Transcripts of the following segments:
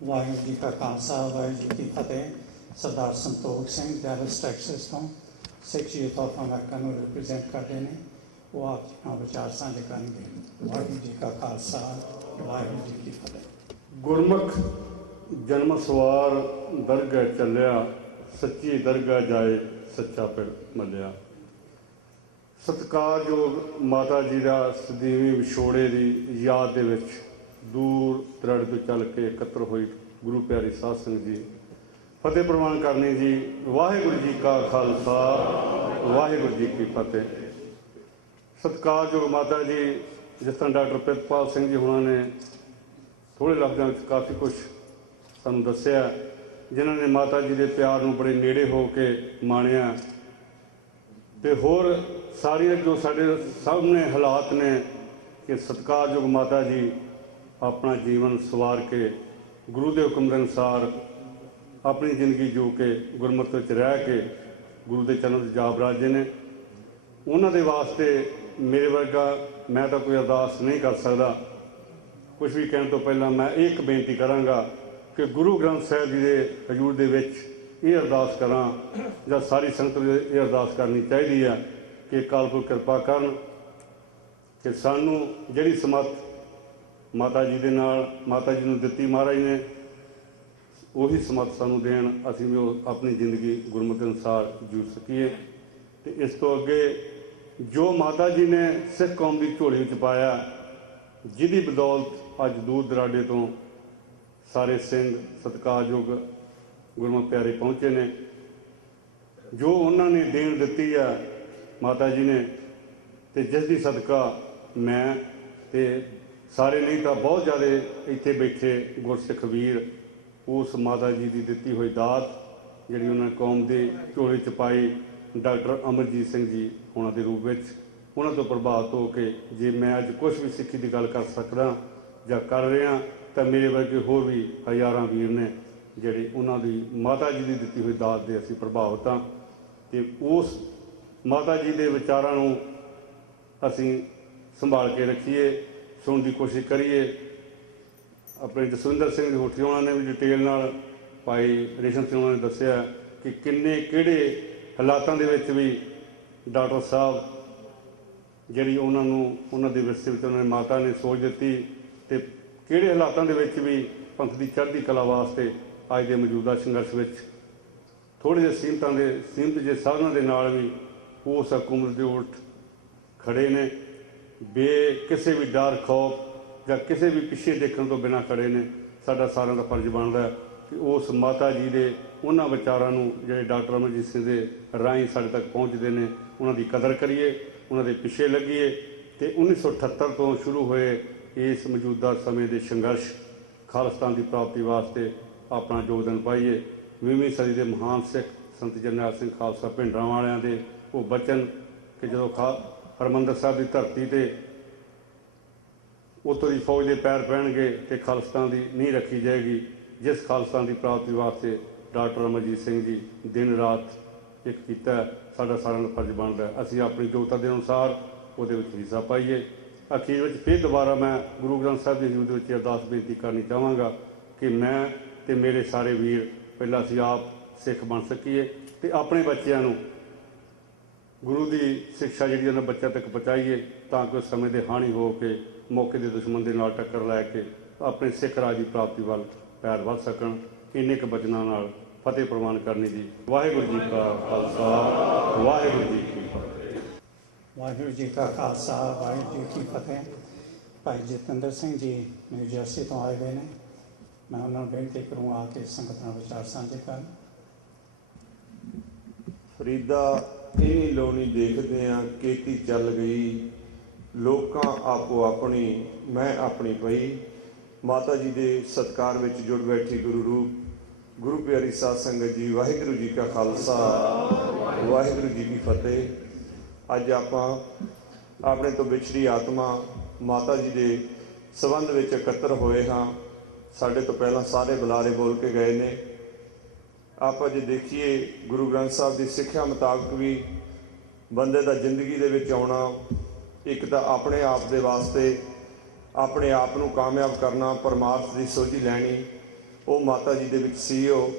वाहिगुरू जी का खालसा वाहिगुरू जी की फतेह। सरदार Santokh Singh Dallas taxis तो सिख यूथ ऑफ अमेरिका को रिप्रजेंट करते हैं, वो आप विचार साझे करेंगे। वाहिगुरू जी का खालसा वाहिगुरू जी की फतेह। गुरमुख जन्म सवार दरगह चलिया, सच्ची दरगाह जाए सच्चा पिर मलिया। सत्कारयोग माता जी का सदीवी विछोड़े की याद दे विच दूर दराड़े तो चल के एकत्र हुई गुरु प्यारी साध संगत जी फतेह प्रवान करनी जी। वाहिगुरू जी का खालसा वाहिगुरू जी की फतेह। सत्कारयोग माता जी, जिस तरह डॉक्टर प्रितपाल सिंह जी उन्होंने थोड़े लफ्ज़ों में काफ़ी कुछ सानू दस्सिया, जिन्होंने माता जी के प्यार में बड़े नेड़े हो के माणिया, तो होर सारिया जो साढ़े सामने हालात ने कि सत्कारयोग माता जी अपना जीवन सवार के गुरु के हुक्म के अनुसार अपनी जिंदगी जो के गुरमत में रह के गुरु के चरणों से जा बराजे ने। उन्होंने वास्ते मेरे वर्गा मैं तो कोई अरदास नहीं कर सकता। कुछ भी कहने तो पहला मैं एक बेनती कराँगा कि गुरु ग्रंथ साहिब जी के हजूर दे विच ये अरदास करा या सारी संगत ये अरदास करनी चाहिए है कि अकाल पुरख कृपा करन कि सानू जिहड़ी समर्थ माता जी दे नाल माता जी नूं दित्ती महाराज ने उही समर्थ सानू देण, असीं भी अपनी जिंदगी गुरमत अनुसार जी सकीए। तो इस तो अगे जो माता जी ने सिख कौम की झोली विच पाया, जिहदी बदौलत अज दूर दराडे तो सारे सिंह सत्कारयोग गुरमुख प्यारे पहुँचे ने, जो उन्होंने देन दिती है माता जी ने, तो जिसकी सदका मैं ते सारे नहीं तो बहुत ज़्यादा इत्थे बैठे गुरसिख वीर उस माता जी की दिती हुई दात जी उन्होंने कौम के झोले च पाई, डॉक्टर अमरजीत सिंह जी होना के रूप में उन्होंने तो प्रभावित हो के जे मैं अज कुछ भी सिक्खी की गल कर सकदा या कर रहा तो मेरे वर्गे होर भी हज़ारां वीर ने जिहड़े उन्हां दी माता जी की दिती हुई दात के असीं प्रभावित हाँ। तो उस माता जी के विचारां नूं असीं संभाल के रखीए, सुनने की कोशिश करिए। अपने जसविंदर सिंह होठी उन्होंने भी डिटेल नाल पाई, रेशम सिंह उन्होंने दस्सिया कि किन्ने किहड़े हालातां दे विच भी डॉक्टर साहब जिहड़ी उन्होंने दे विरसे विच उन्होंने माता ने सोच दी, तो किहड़े हालातां दे विच भी पंथ की चढ़ती कला वास्ते अज के मौजूदा संघर्ष में थोड़े जे सीमित जे साधना के नाल भी उस हुकूमत के उल्ट खड़े ने, बे किसी भी डर खौफ या किसी भी पिछे देखने तो बिना खड़े ने। साडा सारिਆਂ का फर्ज बनता है कि उस माता जी के उन्होंने विचारों जो डॉक्टर अमरजीत सिंह के राही साढ़े तक पहुँचते हैं उन्होंने कदर करिए, उन्होंने पिछे लगिए। तो 1978 तो शुरू हुए इस मौजूदा समय के संघर्ष खालिस्तान की प्राप्ति वास्ते अपना योगदान पाइए। 20वीं सदी के महान सिख संत जरनैल सिंह खालसा भिंडरां वालियां दे वो बचन कि जो हरमंदर साहब की धरती से उत्तों की फौज के पैर पैणगे तो खालिस्तान की नींह रखी जाएगी। जिस खालिस्तान की प्राप्ति वास्ते डॉक्टर अमरजीत सिंह जी दिन रात एक किया, साडा सारिਆਂ का फर्ज बनता है असीं अपनी योग्यता के अनुसार वो हिस्सा पाइए। अखीर में फिर दोबारा मैं गुरु ग्रंथ साहब के हजूर में अरदास बेनती करनी चाहांगा कि मैं तो मेरे सारे वीर पहला असीं आप सिख बन सकीए तो अपने बच्चों को गुरु की शिक्षा जी उन्होंने बच्चों तक पहुँचाइए ताकि उस समय के हानि हो के मौके के दुश्मन के नाल टक्कर लैके अपने सिख राज की प्राप्ति वाल पैर वध सकन। इन्ने क बचनों नाल फतेह प्रवान करनी जी। वाहिगुरू जी का खालसा वाहिगुरू जी की फतेह। वाहिगुरू जी का खालसा वाहिगुरू जी की फतेह। भाई जतिंदर सिंह जी न्यू जर्सी तो आए हुए हैं, मैं उन्होंने बेनती करूँ आके संगत नाल विचार साझे कर। फरीदा इन्हीं लोनी देखते हैं खेती चल गई, लोकां आपो अपनी मैं अपनी पई। माता जी के सत्कार में जुड़ बैठी गुरु रूप गुरु प्यारी साध संगत जी, वाहिगुरू जी का खालसा वाहिगुरू जी की फतेह। अज आपां अपने तो विछड़ी आत्मा माता जी के संबंध में एकत्र होए हाँ। साढ़े तो पहला सारे बुलारे बोल के गए ने। आप जो देखिए गुरु ग्रंथ साहब की सिक्ख्या मुताबिक भी बंदे का जिंदगी दे विच आउणा एक तो अपने आप दे वास्ते अपने आप को कामयाब करना, परमार्थ की सोझी लैनी, ਉਹ ਮਾਤਾ ਜੀ ਦੇ ਵਿੱਚ ਸੀ ਉਹ।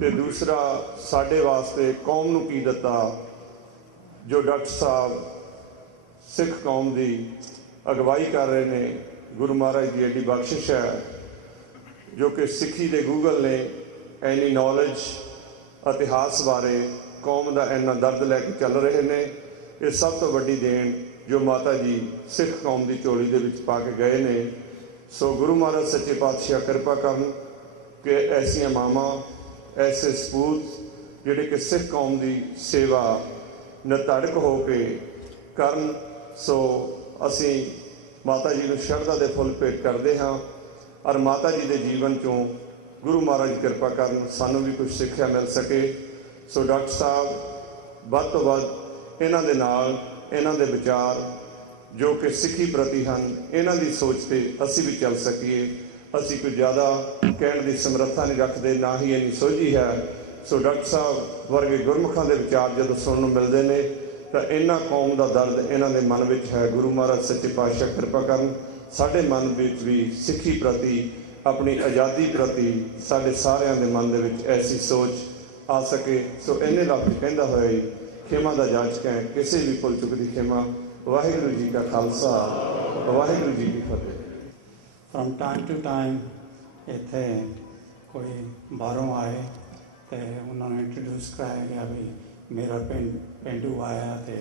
ਤੇ ਦੂਸਰਾ ਸਾਡੇ ਵਾਸਤੇ ਕੌਮ ਨੂੰ ਕੀ ਦਿੱਤਾ, ਜੋ ਡਾਕਟਰ ਸਾਹਿਬ ਸਿੱਖ ਕੌਮ ਦੀ ਅਗਵਾਈ ਕਰ ਰਹੇ ਨੇ। ਗੁਰੂ ਮਹਾਰਾਜ ਦੀ ਐਡੀ ਬਖਸ਼ਿਸ਼ ਹੈ ਜੋ ਕਿ ਸਿੱਖੀ ਦੇ ਗੂਗਲ ਨੇ ਐਨੀ ਨੌਲੇਜ ਇਤਿਹਾਸ ਬਾਰੇ ਕੌਮ ਦਾ ਇੰਨਾ ਦਰਦ ਲੈ ਕੇ ਚੱਲ ਰਹੇ ਨੇ। ਇਹ ਸਭ ਤੋਂ ਵੱਡੀ ਦੇਣ ਜੋ ਮਾਤਾ ਜੀ ਸਿੱਖ ਕੌਮ ਦੀ ਝੋਲੀ ਦੇ ਵਿੱਚ ਪਾ ਕੇ ਗਏ ਨੇ। ਸੋ ਗੁਰੂ ਮਹਾਰਾਜ ਸੱਚੇ ਪਾਤਸ਼ਾਹ ਕਿਰਪਾ ਕਰਨ ਕਿ ਐਸੀਆਂ ਮਾਵਾਂ, ਐਸੇ ਸਪੂਤ ਜਿਹੜੇ ਕਿ ਸਿੱਖ ਕੌਮ ਦੀ ਸੇਵਾ ਨਿਧੜਕ ਹੋ ਕੇ ਕਰਨ। ਸੋ ਅਸੀਂ ਮਾਤਾ ਜੀ ਨੂੰ ਸ਼ਰਧਾ ਦੇ ਫੁੱਲ ਭੇਟ ਕਰਦੇ ਹਾਂ ਔਰ ਮਾਤਾ ਜੀ ਦੇ ਜੀਵਨ ਚੋਂ ਗੁਰੂ ਮਹਾਰਾਜ ਕਿਰਪਾ ਕਰਨ ਸਾਨੂੰ ਵੀ ਕੁਝ ਸਿੱਖਿਆ ਮਿਲ ਸਕੇ। ਸੋ ਡਾਕਟਰ ਸਾਹਿਬ ਵੱਧ ਤੋਂ ਵੱਧ ਇਹਨਾਂ ਦੇ ਨਾਲ ਇਹਨਾਂ ਦੇ ਵਿਚਾਰ ਜੋ ਕਿ ਸਿੱਖੀ ਪ੍ਰਤੀ ਹਨ, ਇਹਨਾਂ ਦੀ ਸੋਚ ਤੇ ਅਸੀਂ ਵੀ ਚੱਲ ਸਕੀਏ। ਅਸੀਂ ਕੋਈ ਜ਼ਿਆਦਾ ਕਹਿਣ ਦੀ ਸਮਰੱਥਾ ਨਹੀਂ ਰੱਖਦੇ, ਨਾ ਹੀ ਇੰਨੀ ਸੋਝੀ ਹੈ। ਸੋ ਡਾਕਟਰ ਸਾਹਿਬ ਵਰਗੇ ਗੁਰਮੁਖਾਂ ਦੇ ਵਿਚਾਰ ਜਦੋਂ ਸੁਣਨ ਨੂੰ ਮਿਲਦੇ ਨੇ ਤਾਂ ਇਹਨਾਂ ਕੌਮ ਦਾ ਦਰਦ ਇਹਨਾਂ ਦੇ ਮਨ ਵਿੱਚ ਹੈ। ਗੁਰੂ ਮਹਾਰਾਜ ਸੱਚੇ ਪਾਤਸ਼ਾਹ ਕਿਰਪਾ ਕਰਨ ਸਾਡੇ ਮਨ ਵਿੱਚ ਵੀ ਸਿੱਖੀ ਪ੍ਰਤੀ, ਆਪਣੀ ਆਜ਼ਾਦੀ ਪ੍ਰਤੀ ਸਾਡੇ ਸਾਰਿਆਂ ਦੇ ਮਨ ਦੇ ਵਿੱਚ ਐਸੀ ਸੋਚ ਆ ਸਕੇ। ਸੋ ਇੰਨੇ ਲਫ਼ਜ਼ ਕਹਿੰਦਾ ਹੋਇਆ ਹੀ ਖਿਮਾ ਦਾ ਜਾਚਕ ਹੈ, ਕਿਸੇ ਵੀ ਭੁੱਲ ਚੁੱਕ ਦੀ ਖਿਮਾ। ਵਾਹਿਗੁਰੂ ਜੀ ਕਾ ਖਾਲਸਾ, ਵਾਹਿਗੁਰੂ ਜੀ ਕੀ ਫਤਿਹ। ਫਰਮ ਟਾਈਮ ਟੂ ਟਾਈਮ ਇੱਥੇ ਕੋਈ ਬਾਹਰੋਂ ਆਏ ਤੇ ਉਹਨਾਂ ਨੂੰ ਇੰਟਰੋਡਿਊਸ ਕਰਾਇਆ ਗਿਆ ਵੀ ਮੇਰਾ ਪੇਂਡੂ ਆਇਆ ਤੇ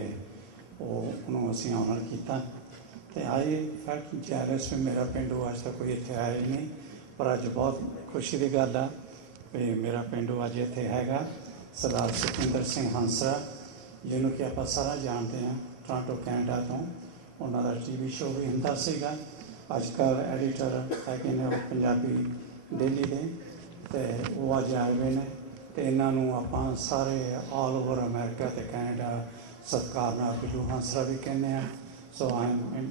ਉਹਨੂੰ ਅਸੀਂ ਆਨਰ ਕੀਤਾ। ਤੇ ਆਈ ਫੈਕਟ ਜੈਲਸ ਵੀ ਮੇਰਾ ਪੇਂਡੂ ਅੱਜ ਤੱਕ ਕੋਈ ਇੱਥੇ ਆਇਆ ਹੀ ਨਹੀਂ, ਪਰ ਅੱਜ ਬਹੁਤ ਖੁਸ਼ੀ ਦੀ ਗੱਲ ਆ ਵੀ ਮੇਰਾ ਪੇਂਡੂ ਅੱਜ ਇੱਥੇ ਹੈਗਾ। ਸਰਦਾਰ ਸੁਖਿੰਦਰ ਸਿੰਘ ਹੰਸਰਾ, ਜਿਹਨੂੰ ਕਿ ਆਪਾਂ ਸਾਰਾ ਜਾਣਦੇ ਹਾਂ ਟੋਰਾਂਟੋ ਕੈਨੇਡਾ ਤੋਂ। ਉਹਨਾਂ ਦਾ TV ਸ਼ੋਅ ਵੀ ਹੁੰਦਾ ਸੀਗਾ। ਅੱਜ ਕੱਲ੍ਹ ਐਡੀਟਰ ਹੈਗੇ ਨੇ ਉਹ ਪੰਜਾਬੀ ਡੇਲੀ ਦੇ, ਤੇ ਉਹ ਅੱਜ ਆਏ ਹੋਏ ਨੇ। ਤੇ ਇਹਨਾਂ ਨੂੰ ਆਪਾਂ ਸਾਰੇ ਆਲ ਓਵਰ ਅਮਰੀਕਾ ਤੇ ਕੈਨੇਡਾ ਸਤਿਕਾਰ ਨਾਲ ਬਿੱਲੂ ਹੰਸਰਾ ਵੀ ਕਹਿੰਦੇ ਹਾਂ। So I am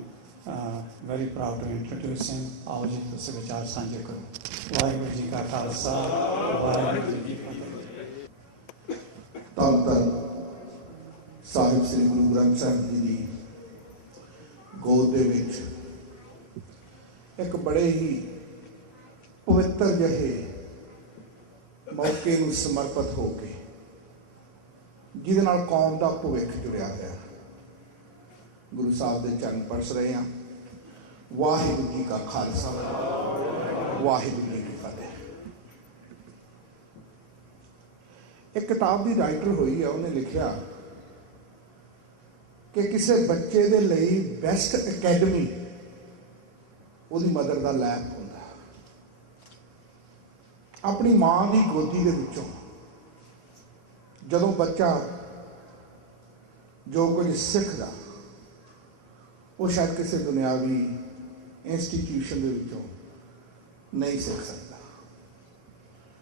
very proud to introduce him. ਆਓ ਜੀ ਤੁਸੀਂ ਵਿਚਾਰ ਸਾਂਝੇ ਕਰੋ। ਵਾਹਿਗੁਰੂ ਜੀ ਕਾ ਖਾਲਸਾ, ਵਾਹਿਗੁਰੂ ਜੀ ਕੀ ਫਤਿਹ। ਧੰਨ ਧੰਨ ਸਾਹਿਬ ਸ੍ਰੀ ਗੁਰੂ ਗ੍ਰੰਥ ਸਾਹਿਬ ਜੀ ਦੀ ਗੋਦ ਦੇ ਵਿੱਚ ਇੱਕ ਬੜੇ ਹੀ ਪਵਿੱਤਰ ਜਿਹੇ ਮੌਕੇ ਨੂੰ ਸਮਰਪਿਤ ਹੋ ਕੇ, ਜਿਹਦੇ ਨਾਲ ਕੌਮ ਦਾ ਭਵਿੱਖ ਜੁੜਿਆ ਹੋਇਆ, ਗੁਰੂ ਸਾਹਿਬ ਦੇ ਚਰਨ ਪਰਸ ਰਹੇ ਹਾਂ। ਵਾਹਿਗੁਰੂ ਜੀ ਕਾ ਖਾਲਸਾ, ਵਾਹਿਗੁਰੂ ਜੀ ਕੀ ਫਤਿਹ। ਇੱਕ ਕਿਤਾਬ ਦੀ ਰਾਈਟਰ ਹੋਈ ਹੈ, ਉਹਨੇ ਲਿਖਿਆ ਕਿ ਕਿਸੇ ਬੱਚੇ ਦੇ ਲਈ ਬੈਸਟ ਅਕੈਡਮੀ ਉਹਦੀ ਮਦਰ ਦਾ ਲੈਬ ਹੁੰਦਾ। ਆਪਣੀ ਮਾਂ ਦੀ ਗੋਦੀ ਦੇ ਵਿੱਚੋਂ ਜਦੋਂ ਬੱਚਾ ਜੋ ਕੁਝ ਸਿੱਖਦਾ, ਉਹ ਸ਼ਾਇਦ ਕਿਸੇ ਦੁਨਿਆਵੀ ਇੰਸਟੀਟਿਊਸ਼ਨ ਦੇ ਵਿੱਚੋਂ ਨਹੀਂ ਸਿੱਖ ਸਕਦਾ।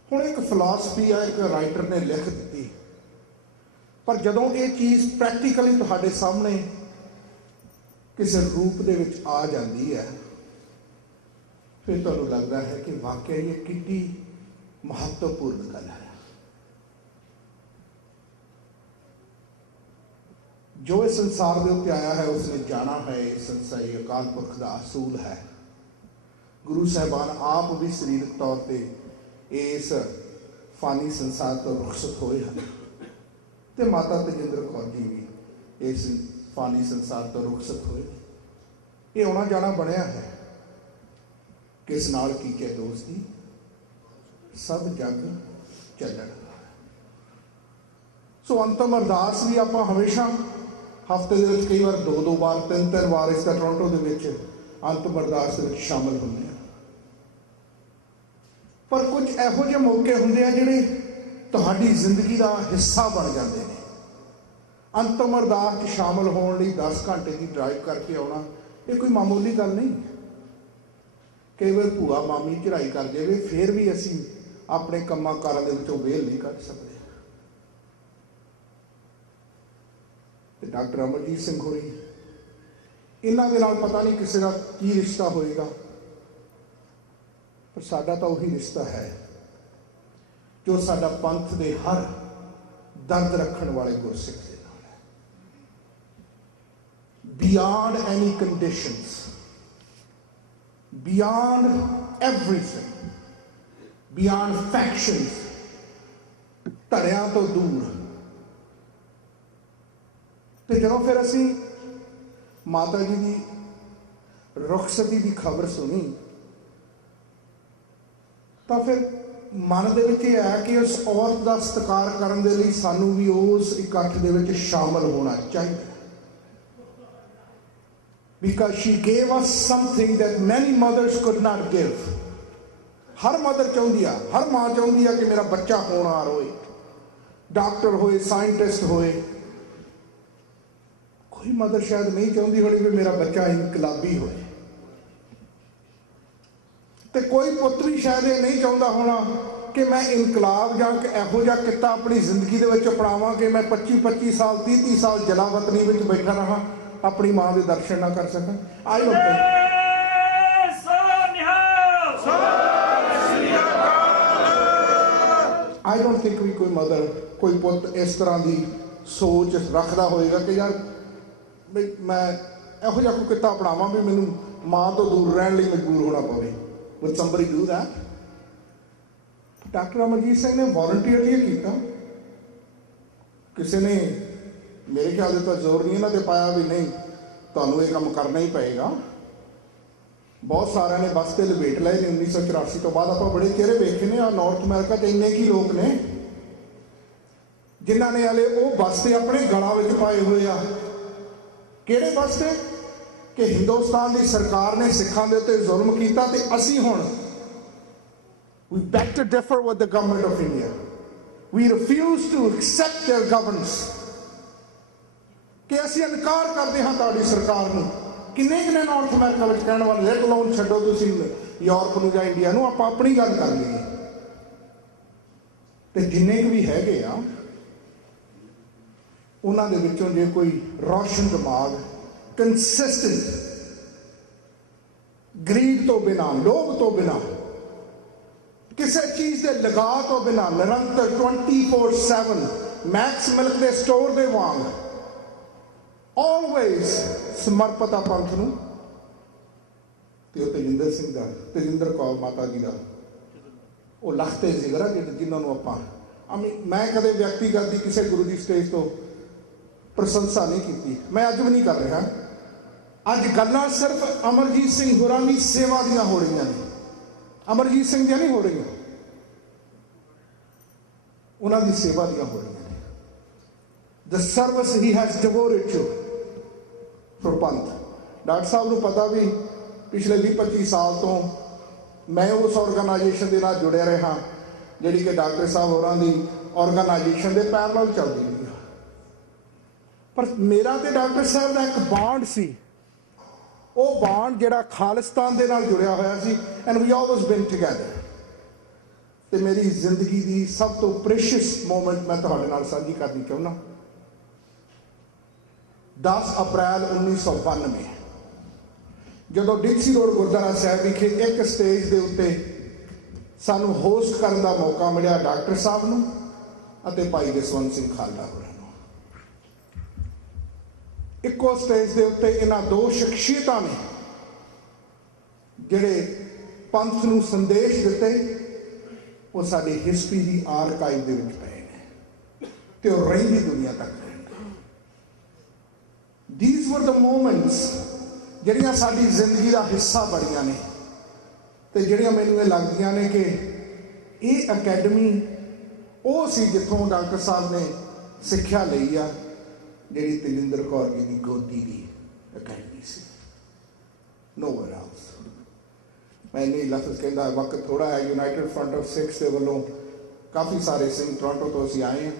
ਹੁਣ ਇੱਕ ਫਿਲਾਸਫੀ ਆ, ਇੱਕ ਰਾਈਟਰ ਨੇ ਲਿਖ ਦਿੱਤੀ, ਪਰ ਜਦੋਂ ਇਹ ਚੀਜ਼ ਪ੍ਰੈਕਟੀਕਲੀ ਤੁਹਾਡੇ ਸਾਹਮਣੇ ਕਿਸੇ ਰੂਪ ਦੇ ਵਿੱਚ ਆ ਜਾਂਦੀ ਹੈ, ਫਿਰ ਤੁਹਾਨੂੰ ਲੱਗਦਾ ਹੈ ਕਿ ਵਾਕਿਆ ਇਹ ਕਿੰਨੀ ਮਹੱਤਵਪੂਰਨ ਗੱਲ ਹੈ। ਜੋ ਇਸ ਸੰਸਾਰ ਦੇ ਉੱਤੇ ਆਇਆ ਹੈ ਉਸਨੇ ਜਾਣਾ ਹੈ ਇਹ ਸੰਸਾਰ ਅਕਾਲ ਪੁਰਖ ਦਾ ਅਸੂਲ ਹੈ। ਗੁਰੂ ਸਾਹਿਬਾਨ ਆਪ ਵੀ ਸਰੀਰਕ ਤੌਰ ਤੇ ਇਸ ਫਾਨੀ ਸੰਸਾਰ ਤੋਂ ਰੁਖਸਤ ਹੋਏ ਹਨ ਤੇ ਮਾਤਾ ਤੇਜਿੰਦਰ ਕੌਰ ਜੀ ਵੀ ਇਸ ਫਾਨੀ ਸੰਸਾਰ ਤੋਂ ਰੁਖਸਤ ਹੋਏ। ਇਹ ਆਉਣਾ ਜਾਣਾ ਬਣਿਆ ਹੈ। ਕਿਸ ਨਾਲ ਕੀਚੇ ਦੋਸਤੀ, ਸਭ ਜਗ ਚੱਲਣ। ਸੋ ਅੰਤਮ ਅਰਦਾਸ ਵੀ ਆਪਾਂ ਹਮੇਸ਼ਾ ਹਫ਼ਤੇ ਦੇ ਵਿੱਚ ਕਈ ਵਾਰ 2-2 ਵਾਰ 3-3 ਵਾਰ ਇਸ ਟੋਰਾਂਟੋ ਦੇ ਵਿੱਚ ਅੰਤਮ ਅਰਦਾਸ ਦੇ ਵਿੱਚ ਸ਼ਾਮਲ ਹੁੰਦੇ ਆ। ਪਰ ਕੁਝ ਇਹੋ ਜਿਹੇ ਮੌਕੇ ਹੁੰਦੇ ਆ ਜਿਹੜੇ ਤੁਹਾਡੀ ਜ਼ਿੰਦਗੀ ਦਾ ਹਿੱਸਾ ਬਣ ਜਾਂਦੇ ਨੇ। ਅੰਤਮ ਅਰਦਾਸ 'ਚ ਸ਼ਾਮਲ ਹੋਣ ਲਈ 10 ਘੰਟੇ ਦੀ ਡਰਾਈਵ ਕਰਕੇ ਆਉਣਾ ਇਹ ਕੋਈ ਮਾਮੂਲੀ ਗੱਲ ਨਹੀਂ। ਕਈ ਵਾਰ ਭੂਆ ਮਾਮੀ ਚੜ੍ਹਾਈ ਕਰ ਜਾਵੇ, ਫਿਰ ਵੀ ਅਸੀਂ ਆਪਣੇ ਕੰਮਾਂ ਕਾਰਾਂ ਦੇ ਵਿੱਚੋਂ ਵੇਲ ਨਹੀਂ ਕੱਢ ਸਕਦੇ। ਤੇ ਡਾਕਟਰ ਅਮਰਜੀਤ ਸਿੰਘ ਹੋਰੀ, ਇਹਨਾਂ ਦੇ ਨਾਲ ਪਤਾ ਨਹੀਂ ਕਿਸੇ ਦਾ ਕੀ ਰਿਸ਼ਤਾ ਹੋਏਗਾ, ਪਰ ਸਾਡਾ ਤਾਂ ਉਹੀ ਰਿਸ਼ਤਾ ਹੈ ਜੋ ਸਾਡਾ ਪੰਥ ਦੇ ਹਰ ਦਰਦ ਰੱਖਣ ਵਾਲੇ ਗੁਰਸਿੱਖ ਦੇ ਨਾਲ ਹੈ। ਬਿਯੋਂਡ ਐਨੀ conditions, beyond everything, beyond factions, ਧੜਿਆਂ ਤੋਂ ਦੂਰ। ਤੇ ਜਦੋਂ ਫਿਰ ਅਸੀਂ ਮਾਤਾ ਜੀ ਦੀ ਰੁਖਸਤੀ ਦੀ ਖਬਰ ਸੁਣੀ ਤਾਂ ਫਿਰ ਮਨ ਦੇ ਵਿੱਚ ਇਹ ਆਇਆ ਕਿ ਉਸ ਔਰਤ ਦਾ ਸਤਿਕਾਰ ਕਰਨ ਦੇ ਲਈ ਸਾਨੂੰ ਵੀ ਉਸ ਇਕੱਠ ਦੇ ਵਿੱਚ ਸ਼ਾਮਲ ਹੋਣਾ ਚਾਹੀਦਾ, because she gave us something that many mothers could not give. ਹਰ ਮਦਰ ਚਾਹੁੰਦੀ ਆ, ਹਰ ਮਾਂ ਚਾਹੁੰਦੀ ਆ ਕਿ ਮੇਰਾ ਬੱਚਾ ਹੋਣਹਾਰ ਹੋਏ, ਡਾਕਟਰ ਹੋਏ, ਸਾਇੰਟਿਸਟ ਹੋਏ। ਕੋਈ ਮਦਰ ਸ਼ਾਇਦ ਨਹੀਂ ਚਾਹੁੰਦੀ ਹੋਣੀ ਵੀ ਮੇਰਾ ਬੱਚਾ ਇਨਕਲਾਬੀ ਹੋਏ, ਤੇ ਕੋਈ ਪੁੱਤ ਵੀ ਸ਼ਾਇਦ ਇਹ ਨਹੀਂ ਚਾਹੁੰਦਾ ਹੋਣਾ ਕਿ ਮੈਂ ਇਨਕਲਾਬ ਜਾਂ ਇਹੋ ਜਿਹਾ ਕਿੱਤਾ ਆਪਣੀ ਜ਼ਿੰਦਗੀ ਦੇ ਵਿੱਚ ਅਪਣਾਵਾਂ ਕਿ ਮੈਂ 25-25 ਸਾਲ 30-30 ਸਾਲ ਜਲਾਵਤਨੀ ਵਿੱਚ ਬੈਠਾ ਰਹਾਂ, ਆਪਣੀ ਮਾਂ ਦੇ ਦਰਸ਼ਨ ਨਾ ਕਰ ਸਕਾਂ। I don't think ਵੀ ਕੋਈ ਮਦਰ, ਕੋਈ ਪੁੱਤ ਇਸ ਤਰ੍ਹਾਂ ਦੀ ਸੋਚ ਰੱਖਦਾ ਹੋਏਗਾ ਕਿ ਯਾਰ ਵੀ ਮੈਂ ਇਹੋ ਜਿਹਾ ਕੋਈ ਕਿੱਤਾ ਅਪਣਾਵਾਂ ਵੀ ਮੈਨੂੰ ਮਾਂ ਤੋਂ ਦੂਰ ਰਹਿਣ ਲਈ ਮਜਬੂਰ ਹੋਣਾ ਪਵੇ। Would somebody do that? Doctor Amarjit Singh ਨੇ ਵੋਲੰਟੀਅਰਲੀ ਇਹ ਕੀਤਾ। ਕਿਸੇ ਨੇ ਮੇਰੇ ਖਿਆਲ ਦੇ ਤਾਂ ਜ਼ੋਰ ਨਹੀਂ ਇਹਨਾਂ ਤੇ ਪਾਇਆ ਵੀ ਨਹੀਂ ਤੁਹਾਨੂੰ ਇਹ ਕੰਮ ਕਰਨਾ ਹੀ ਪਏਗਾ। ਬਹੁਤ ਸਾਰਿਆਂ ਨੇ ਬਸ ਤੇ ਲਪੇਟ ਲਏ ਨੇ। 1984 ਤੋਂ ਬਾਅਦ ਆਪਾਂ ਬੜੇ ਚਿਹਰੇ ਵੇਖੇ ਨੇ ਆ ਨਾਰਥ ਅਮਰੀਕਾ 'ਚ ਇੰਨੇ ਕੀ ਲੋਕ ਨੇ ਜਿਨ੍ਹਾਂ ਨੇ ਹਲੇ ਉਹ ਬਸਤੇ ਆਪਣੇ ਗਲਾਂ ਵਿੱਚ ਪਾਏ ਹੋਏ ਆ। ਕਿਹੜੇ ਬਸਤੇ? ਕਿ ਹਿੰਦੁਸਤਾਨ ਦੀ ਸਰਕਾਰ ਨੇ ਸਿੱਖਾਂ ਦੇ ਉੱਤੇ ਜ਼ੁਲਮ ਕੀਤਾ ਤੇ ਅਸੀਂ ਹੁਣ we beg to differ with the government of India. We refuse to accept their governance. ਕਿ ਅਸੀਂ ਇਨਕਾਰ ਕਰਦੇ ਹਾਂ ਤੁਹਾਡੀ ਸਰਕਾਰ ਨੂੰ। ਕਿੰਨੇ ਕਿੰਨੇ ਨਾਰਥ ਅਮਰੀਕਾ ਵਿੱਚ ਕਹਿਣ ਵਾਲੇ, ਲੈਟ ਅਲੋਨ ਛੱਡੋ ਤੁਸੀਂ ਯੂਰਪ ਨੂੰ ਜਾਂ ਇੰਡੀਆ ਨੂੰ, ਆਪਾਂ ਆਪਣੀ ਗੱਲ ਕਰ ਲਈਏ। ਤੇ ਜਿੰਨੇ ਕੁ ਵੀ ਹੈਗੇ ਆ ਉਹਨਾਂ ਦੇ ਵਿੱਚੋਂ ਜੇ ਕੋਈ ਰੌਸ਼ਨ ਦਿਮਾਗ, ਕੰਸਿਸਟੈਂਟ, ਗਰੀਡ ਤੋਂ ਬਿਨਾਂ, ਲੋਭ ਤੋਂ ਬਿਨਾਂ, ਕਿਸੇ ਚੀਜ਼ ਦੇ ਲਗਾ ਤੋਂ ਬਿਨਾਂ, ਨਿਰੰਤਰ 24/7 ਮੈਕਸ ਮਿਲਕ ਦੇ ਸਟੋਰ ਦੇ ਵਾਂਗ ਆਲਵੇਜ਼ ਸਮਰਪਿਤ ਆ ਪੰਥ ਨੂੰ। ਤੇ ਉਹ ਤੇਜਿੰਦਰ ਸਿੰਘ ਦਾ, ਤੇਜਿੰਦਰ ਕੌਰ ਮਾਤਾ ਜੀ ਦਾ ਉਹ ਲਖਤੇ ਜ਼ਿਕਰ ਜਿਨ੍ਹਾਂ ਨੂੰ ਆਪਾਂ ਮੈਂ ਕਦੇ ਵਿਅਕਤੀਗਤ ਦੀ ਕਿਸੇ ਗੁਰੂ ਦੀ ਸਟੇਜ ਤੋਂ ਪ੍ਰਸ਼ੰਸਾ ਨਹੀਂ ਕੀਤੀ, ਮੈਂ ਅੱਜ ਵੀ ਨਹੀਂ ਕਰ ਰਿਹਾ। ਅੱਜ ਗੱਲਾਂ ਸਿਰਫ ਅਮਰਜੀਤ ਸਿੰਘ ਹੋਰਾਂ ਦੀ ਸੇਵਾ ਦੀਆਂ ਹੋ ਰਹੀਆਂ ਨੇ, ਅਮਰਜੀਤ ਸਿੰਘ ਦੀਆਂ ਨਹੀਂ ਹੋ ਰਹੀਆਂ, ਉਹਨਾਂ ਦੀ ਸੇਵਾ ਦੀਆਂ ਹੋ ਰਹੀਆਂ ਨੇ। The service he has devoted to for Panth. Doctor ਸਾਹਿਬ ਨੂੰ ਪਤਾ ਵੀ ਪਿਛਲੇ 20-25 ਸਾਲ ਤੋਂ ਮੈਂ ਉਸ ਆਰਗੇਨਾਈਜੇਸ਼ਨ ਦੇ ਨਾਲ ਜੁੜਿਆ ਰਿਹਾ ਜਿਹੜੀ ਕਿ ਡਾਕਟਰ ਸਾਹਿਬ ਹੋਰਾਂ ਦੀ ਆਰਗੇਨਾਈਜੇਸ਼ਨ ਦੇ ਪੈਰਲਲ ਚੱਲਦੀ ਰਹੀ ਹੈ। ਪਰ ਮੇਰਾ ਤੇ ਡਾਕਟਰ ਸਾਹਿਬ ਦਾ ਇੱਕ ਬਾਂਡ ਸੀ, ਉਹ ਬਾਂਡ ਜਿਹੜਾ ਖਾਲਿਸਤਾਨ ਦੇ ਨਾਲ ਜੁੜਿਆ ਹੋਇਆ ਸੀ। And we always been together. ਤੇ ਮੇਰੀ ਜ਼ਿੰਦਗੀ ਦੀ ਸਭ ਤੋਂ ਪ੍ਰੈਸ਼ੀਅਸ ਮੂਮੈਂਟ ਮੈਂ ਤੁਹਾਡੇ ਨਾਲ ਸਾਂਝੀ ਕਰਨੀ ਚਾਹੁੰਦਾ। 10 ਅਪ੍ਰੈਲ 1992 ਜਦੋਂ ਡਿਕਸੀ ਰੋਡ ਗੁਰਦੁਆਰਾ ਸਾਹਿਬ ਵਿਖੇ ਇੱਕ ਸਟੇਜ ਦੇ ਉੱਤੇ ਸਾਨੂੰ ਹੋਸਟ ਕਰਨ ਦਾ ਮੌਕਾ ਮਿਲਿਆ ਡਾਕਟਰ ਸਾਹਿਬ ਨੂੰ ਅਤੇ ਭਾਈ ਜਸਵੰਤ ਸਿੰਘ ਖਾਲੜਾ ਹੋਰਾਂ ਨੂੰ। ਇੱਕੋ ਸਟੇਜ ਦੇ ਉੱਤੇ ਇਹਨਾਂ ਦੋ ਸ਼ਖਸੀਅਤਾਂ ਨੇ ਜਿਹੜੇ ਪੰਥ ਨੂੰ ਸੰਦੇਸ਼ ਦਿੱਤੇ, ਉਹ ਸਾਡੀ ਹਿਸਟਰੀ ਦੀ ਆਰਕਾਈਵ ਦੇ ਵਿੱਚ ਪਏ ਨੇ ਤੇ ਉਹ ਰਹਿੰਦੀ ਦੁਨੀਆ ਤੱਕ ਰਹਿਣਗੇ। These were the moments ਜਿਹੜੀਆਂ ਸਾਡੀ ਜ਼ਿੰਦਗੀ ਦਾ ਹਿੱਸਾ ਬਣੀਆਂ ਨੇ ਤੇ ਜਿਹੜੀਆਂ ਮੈਨੂੰ ਇਹ ਲੱਗਦੀਆਂ ਨੇ ਕਿ ਇਹ ਅਕੈਡਮੀ ਉਹ ਸੀ ਜਿੱਥੋਂ ਡਾਕਟਰ ਸਾਹਿਬ ਨੇ ਸਿੱਖਿਆ ਲਈ ਆ, ਜਿਹੜੀ ਤੇਜਿੰਦਰ ਕੌਰ ਜੀ ਦੀ ਗੋਦੀ ਦੀ ਅਕੈਡਮੀ ਸੀ। Nowhere else। ਮੈਂ ਨਹੀਂ ਲਫ਼ਜ਼ ਕਹਿੰਦਾ, ਵਕਤ ਥੋੜਾ ਹੈ। ਯੂਨਾਈਟਿਡ ਫਰੰਟ ਆਫ ਸਿੱਖਸ ਦੇ ਵੱਲੋਂ ਕਾਫੀ ਸਾਰੇ ਸਿੰਘ ਟੋਰਾਂਟੋ ਤੋਂ ਅਸੀਂ ਆਏ ਹਾਂ।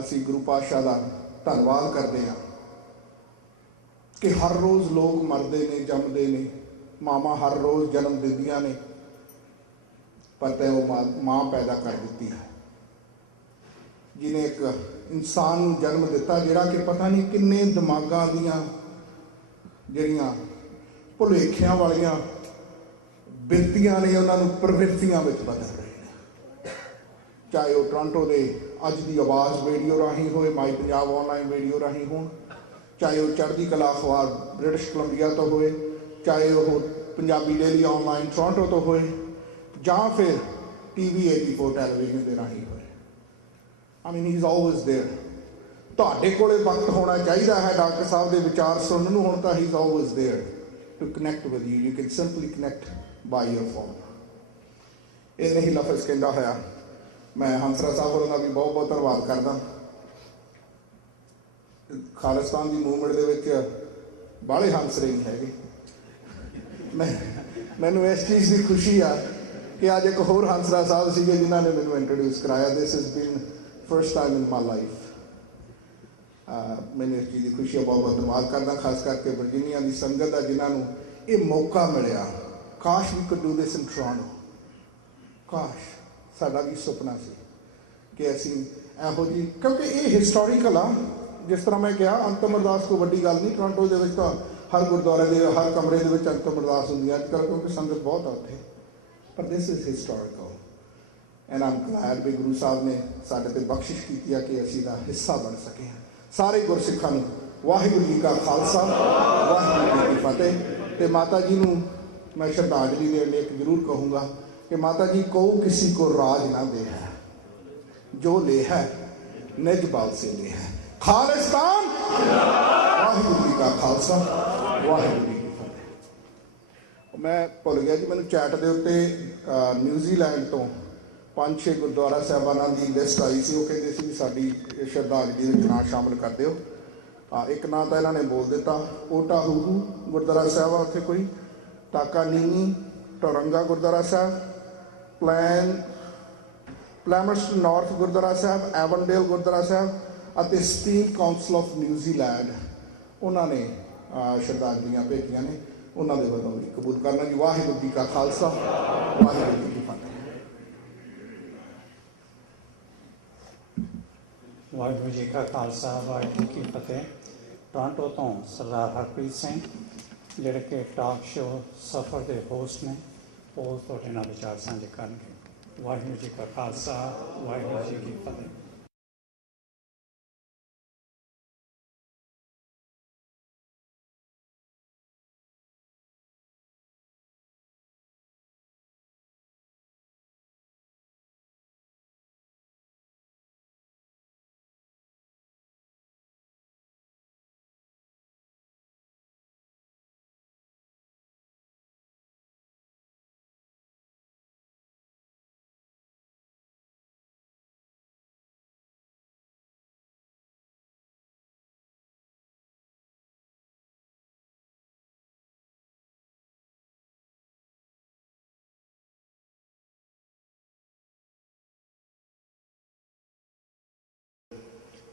ਅਸੀਂ ਗੁਰੂ ਪਾਤਸ਼ਾਹ ਦਾ ਧੰਨਵਾਦ ਕਰਦੇ ਹਾਂ ਕਿ ਹਰ ਰੋਜ਼ ਲੋਕ ਮਰਦੇ ਨੇ, ਜੰਮਦੇ ਨੇ, ਮਾਵਾਂ ਹਰ ਰੋਜ਼ ਜਨਮ ਦਿੰਦੀਆਂ ਨੇ, ਪਰ ਤੇ ਉਹ ਮਾਂ ਪੈਦਾ ਕਰ ਦਿੱਤੀ ਹੈ ਜਿਹਨੇ ਇੱਕ ਇਨਸਾਨ ਨੂੰ ਜਨਮ ਦਿੱਤਾ ਜਿਹੜਾ ਕਿ ਪਤਾ ਨਹੀਂ ਕਿੰਨੇ ਦਿਮਾਗਾਂ ਦੀਆਂ ਜਿਹੜੀਆਂ ਭੁਲੇਖਿਆਂ ਵਾਲੀਆਂ ਬਿਰਤੀਆਂ ਨੇ ਉਹਨਾਂ ਨੂੰ ਪ੍ਰਵਿਰਤੀਆਂ ਵਿੱਚ ਬਦਲ ਰਹੇ ਨੇ। ਚਾਹੇ ਉਹ ਟੋਰਾਂਟੋ ਦੇ ਅੱਜ ਦੀ ਆਵਾਜ਼ ਵੀਡੀਓ ਰਾਹੀਂ ਹੋਏ, ਮਾਈ ਪੰਜਾਬ ਆਨਲਾਈਨ ਵੀਡੀਓ ਰਾਹੀਂ ਹੋਣ, ਚਾਹੇ ਉਹ ਚੜ੍ਹਦੀ ਕਲਾ ਅਖਬਾਰ ਬ੍ਰਿਟਿਸ਼ ਕੋਲੰਬੀਆ ਤੋਂ ਹੋਏ, ਚਾਹੇ ਉਹ ਪੰਜਾਬੀ ਡੇਲੀ ਆਨਲਾਈਨ ਟੋਰਾਂਟੋ ਤੋਂ ਹੋਏ, ਜਾਂ ਫਿਰ TV 84 ਟੈਲੀਵਿਜ਼ਨ ਦੇ ਰਾਹੀਂ ਹੋਏ। I mean, he's always there. ਤੁਹਾਡੇ ਕੋਲੇ ਵਕਤ ਹੋਣਾ ਚਾਹੀਦਾ ਹੈ ਡਾਕਟਰ ਸਾਹਿਬ ਦੇ ਵਿਚਾਰ ਸੁਣਨ ਨੂੰ, ਹੁਣ ਤਾਂ he's always there to connect with you. You can simply connect by your phone. ਇਹ ਨਹੀਂ ਲਫ਼ਜ਼ ਕਹਿੰਦਾ ਹੋਇਆ ਮੈਂ ਹੰਸਰਾਜ ਸਾਹਿਬ ਹੋਰਾਂ ਦਾ ਵੀ ਬਹੁਤ ਬਹੁਤ ਧੰਨਵਾਦ ਕਰਦਾ। ਖਾਲਿਸਤਾਨ ਦੀ ਮੂਵਮੈਂਟ ਦੇ ਵਿੱਚ ਬਾਹਲੇ ਹੰਸਰੇ ਨਹੀਂ ਹੈਗੇ। ਮੈਨੂੰ ਇਸ ਚੀਜ਼ ਦੀ ਖੁਸ਼ੀ ਆ ਕਿ ਅੱਜ ਇੱਕ ਹੋਰ ਹੰਸਰਾਜ ਸਾਹਿਬ ਸੀਗੇ ਜਿਨ੍ਹਾਂ ਨੇ ਮੈਨੂੰ ਇੰਟਰੋਡਿਊਸ ਕਰਾਇਆ। This is been first time in my life. ਮੈਨੂੰ ਇਸ ਚੀਜ਼ ਦੀ ਖੁਸ਼ੀ ਆ, ਬਹੁਤ ਬਹੁਤ ਧੰਨਵਾਦ ਕਰਦਾ ਖਾਸ ਕਰਕੇ ਵਰਜੀਨੀਆ ਦੀ ਸੰਗਤ ਆ ਜਿਨ੍ਹਾਂ ਨੂੰ ਇਹ ਮੌਕਾ ਮਿਲਿਆ। ਕਾਸ਼ we could do this in Toronto. ਕਾਸ਼ ਸਾਡਾ ਵੀ ਸੁਪਨਾ ਸੀ ਕਿ ਅਸੀਂ ਇਹੋ ਜਿਹੀ, ਕਿਉਂਕਿ ਇਹ ਹਿਸਟੋਰੀਕਲ ਆ। ਜਿਸ ਤਰ੍ਹਾਂ ਮੈਂ ਕਿਹਾ ਅੰਤਮ ਅਰਦਾਸ ਕੋਈ ਵੱਡੀ ਗੱਲ ਨਹੀਂ। ਟੋਰਾਂਟੋ ਦੇ ਵਿੱਚ ਤਾਂ ਹਰ ਗੁਰਦੁਆਰੇ ਦੇ ਹਰ ਕਮਰੇ ਦੇ ਵਿੱਚ ਅੰਤਮ ਅਰਦਾਸ ਹੁੰਦੀ ਹੈ ਅੱਜ ਕੱਲ੍ਹ, ਕਿਉਂਕਿ ਸੰਗਤ ਬਹੁਤ ਆ ਉੱਥੇ। ਪਰ ਦਿਸ ਇਜ਼ ਹਿਸਟੋਰੀਕਲ ਐਂਡ ਆਮ ਗਲੈਡ ਵੀ ਗੁਰੂ ਸਾਹਿਬ ਨੇ ਸਾਡੇ 'ਤੇ ਬਖਸ਼ਿਸ਼ ਕੀਤੀ ਆ ਕਿ ਅਸੀਂ ਦਾ ਹਿੱਸਾ ਬਣ ਸਕੇ ਹਾਂ। ਸਾਰੇ ਗੁਰਸਿੱਖਾਂ ਨੂੰ ਵਾਹਿਗੁਰੂ ਜੀ ਕਾ ਖਾਲਸਾ, ਵਾਹਿਗੁਰੂ ਜੀ ਕੀ ਫਤਿਹ। ਤੇ ਮਾਤਾ ਜੀ ਨੂੰ ਮੈਂ ਸ਼ਰਧਾਂਜਲੀ ਦੇਣ ਲਈ ਇੱਕ ਜ਼ਰੂਰ ਕਹੂੰਗਾ कि माता जी को किसी को राज ना दे है, जो ले है निज बाल से ले है। खालिस्तान वाहिगुरू जी का खालसा, वाहिगुरू जी की फतेह। मैं भुल गया जी, मैंने चैट के उत्ते न्यूजीलैंड तो 5-6 गुरुद्वारा साहिबाना की लिस्ट आई सी। वो कहते सी साडी श्रद्धांजलि विच नाम शामिल कर दिओ। एक नाम तो इन्होंने बोल दिता, ओटा हूहू गुरुद्वारा साहिब आ उत्थे कोई, टाका नीनी टोरंगा गुरुद्वारा साहिब, प्लैमर्स्ट नॉर्थ गुरुद्वारा साहब, एवनडेल गुरुद्वारा साहब ਅਤੇ ਸਟੀਲ ਕਾਉਂਸਲ ਆਫ ਨਿਊਜ਼ੀਲੈਂਡ ਉਹਨਾਂ ਨੇ ਸ਼ਰਧਾਂਜਲੀਆਂ ਭੇਜੀਆਂ ਨੇ। ਉਹਨਾਂ ਦੇ ਵੱਲੋਂ ਵੀ ਕਬੂਲ ਕਰਨਾ ਜੀ। ਵਾਹਿਗੁਰੂ ਜੀ ਕਾ ਖਾਲਸਾ, ਵਾਹਿਗੁਰੂ ਜੀ ਕੀ ਫਤਿਹ। ਵਾਹਿਗੁਰੂ ਜੀ ਕਾ ਖਾਲਸਾ, ਵਾਹਿਗੁਰੂ ਕੀ ਫਤਿਹ। ਟੋਰਾਂਟੋ ਤੋਂ ਸਰਦਾਰ ਹਰਪ੍ਰੀਤ ਸਿੰਘ ਜਿਹੜੇ ਕਿ ਟਾਕ ਸ਼ੋਅ ਸਫ਼ਰ ਦੇ ਹੋਸਟ ਨੇ, ਉਹ ਤੁਹਾਡੇ ਨਾਲ ਵਿਚਾਰ ਸਾਂਝੇ ਕਰਨਗੇ। ਵਾਹਿਗੁਰੂ ਜੀ ਕਾ ਖਾਲਸਾ, ਵਾਹਿਗੁਰੂ ਜੀ ਕੀ ਫਤਿਹ।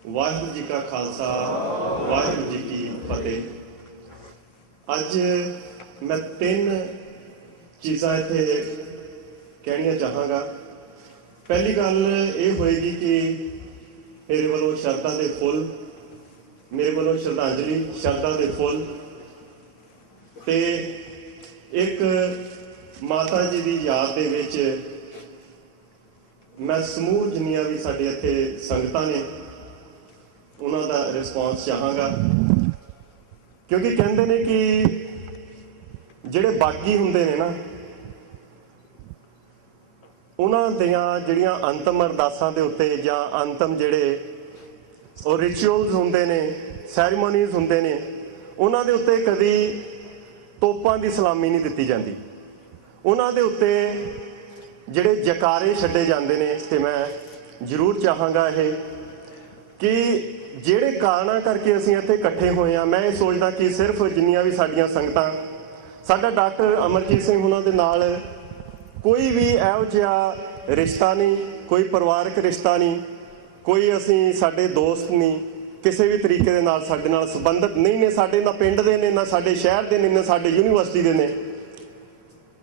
ਵਾਹਿਗੁਰੂ ਜੀ ਕਾ ਖਾਲਸਾ, ਵਾਹਿਗੁਰੂ ਜੀ ਕੀ ਫਤਿਹ। ਅੱਜ ਮੈਂ 3 ਚੀਜ਼ਾਂ ਇੱਥੇ ਕਹਿਣੀਆਂ ਚਾਹਾਂਗਾ। ਪਹਿਲੀ ਗੱਲ ਇਹ ਹੋਏਗੀ ਕਿ ਮੇਰੇ ਵੱਲੋਂ ਸ਼ਰਧਾ ਦੇ ਫੁੱਲ, ਮੇਰੇ ਵੱਲੋਂ ਸ਼ਰਧਾਂਜਲੀ ਸ਼ਰਧਾ ਦੇ ਫੁੱਲ, ਤੇ ਇੱਕ ਮਾਤਾ ਜੀ ਦੀ ਯਾਦ ਦੇ ਵਿੱਚ ਮੈਂ ਸਮੂਹ ਜਿੰਨੀਆਂ ਵੀ ਸਾਡੇ ਇੱਥੇ ਸੰਗਤਾਂ ਨੇ ਉਹਨਾਂ ਦਾ ਰਿਸਪੌਂਸ ਚਾਹਾਂਗਾ। ਕਿਉਂਕਿ ਕਹਿੰਦੇ ਨੇ ਕਿ ਜਿਹੜੇ ਬਾਗੀ ਹੁੰਦੇ ਨੇ ਨਾ, ਉਹਨਾਂ ਦੀਆਂ ਜਿਹੜੀਆਂ ਅੰਤਮ ਅਰਦਾਸਾਂ ਦੇ ਉੱਤੇ ਜਾਂ ਅੰਤਮ ਜਿਹੜੇ ਉਹ ਰਿਚੁਅਲਸ ਹੁੰਦੇ ਨੇ, ਸੈਰੀਮੋਨੀਜ਼ ਹੁੰਦੇ ਨੇ, ਉਹਨਾਂ ਦੇ ਉੱਤੇ ਕਦੀ ਤੋਪਾਂ ਦੀ ਸਲਾਮੀ ਨਹੀਂ ਦਿੱਤੀ ਜਾਂਦੀ। ਉਹਨਾਂ ਦੇ ਉੱਤੇ ਜਿਹੜੇ ਜਕਾਰੇ ਛੱਡੇ ਜਾਂਦੇ ਨੇ। ਤੇ ਮੈਂ ਜ਼ਰੂਰ ਚਾਹਾਂਗਾ ਇਹ ਕਿ ਜਿਹੜੇ ਕਾਰਨਾਂ ਕਰਕੇ ਅਸੀਂ ਇੱਥੇ ਇਕੱਠੇ ਹੋਏ ਹਾਂ, ਮੈਂ ਇਹ ਸੋਚਦਾ ਕਿ ਸਿਰਫ ਜਿੰਨੀਆਂ ਵੀ ਸਾਡੀਆਂ ਸੰਗਤਾਂ, ਸਾਡਾ ਡਾਕਟਰ ਅਮਰਜੀਤ ਸਿੰਘ ਉਹਨਾਂ ਦੇ ਨਾਲ ਕੋਈ ਵੀ ਇਹੋ ਜਿਹਾ ਰਿਸ਼ਤਾ ਨਹੀਂ, ਕੋਈ ਪਰਿਵਾਰਕ ਰਿਸ਼ਤਾ ਨਹੀਂ, ਕੋਈ ਅਸੀਂ ਸਾਡੇ ਦੋਸਤ ਨਹੀਂ, ਕਿਸੇ ਵੀ ਤਰੀਕੇ ਦੇ ਨਾਲ ਸਾਡੇ ਨਾਲ ਸੰਬੰਧਿਤ ਨਹੀਂ ਨੇ। ਸਾਡੇ ਨਾ ਪਿੰਡ ਦੇ ਨੇ, ਨਾ ਸਾਡੇ ਸ਼ਹਿਰ ਦੇ ਨੇ, ਨਾ ਸਾਡੇ ਯੂਨੀਵਰਸਿਟੀ ਦੇ ਨੇ।